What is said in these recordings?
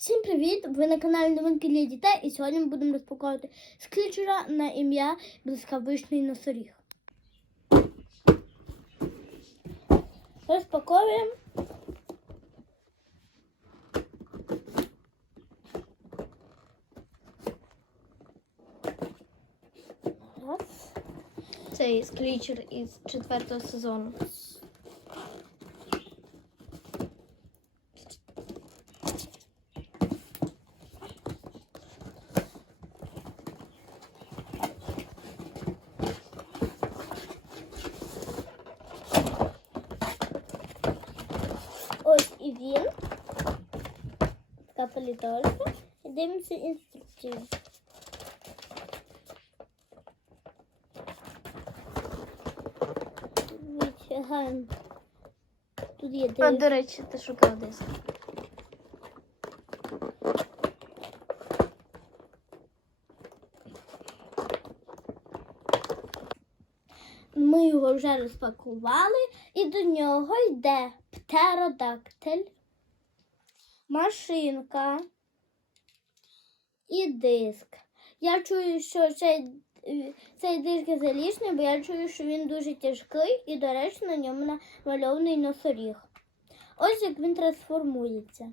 Всім привіт! Ви на каналі Новинки для дітей і сьогодні ми будемо розпаковувати склічера на ім'я Блискавичний носоріг. Розпаковуємо. Раз. Цей склічер із четвертого сезону. Ось і він. Така політолька. І дивимося інструкцію. Відтягаємо. Тут є А, до речі, ти шукав диск. Ми його вже розпакували, і до нього йде птеродактиль, машинка і диск. Я чую, що цей, цей диск залізний, бо я чую, що він дуже тяжкий і, до речі, на ньому намальований носоріг. Ось як він трансформується.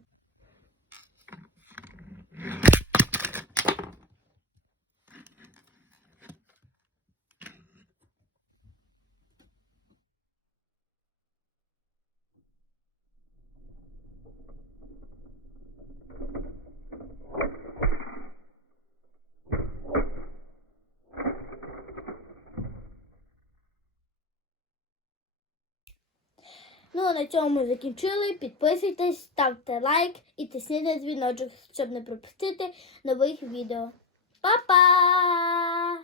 Ну, а на цьому ми закінчили. Підписуйтесь, ставте лайк і тисніть дзвіночок, щоб не пропустити нових відео. Па-па!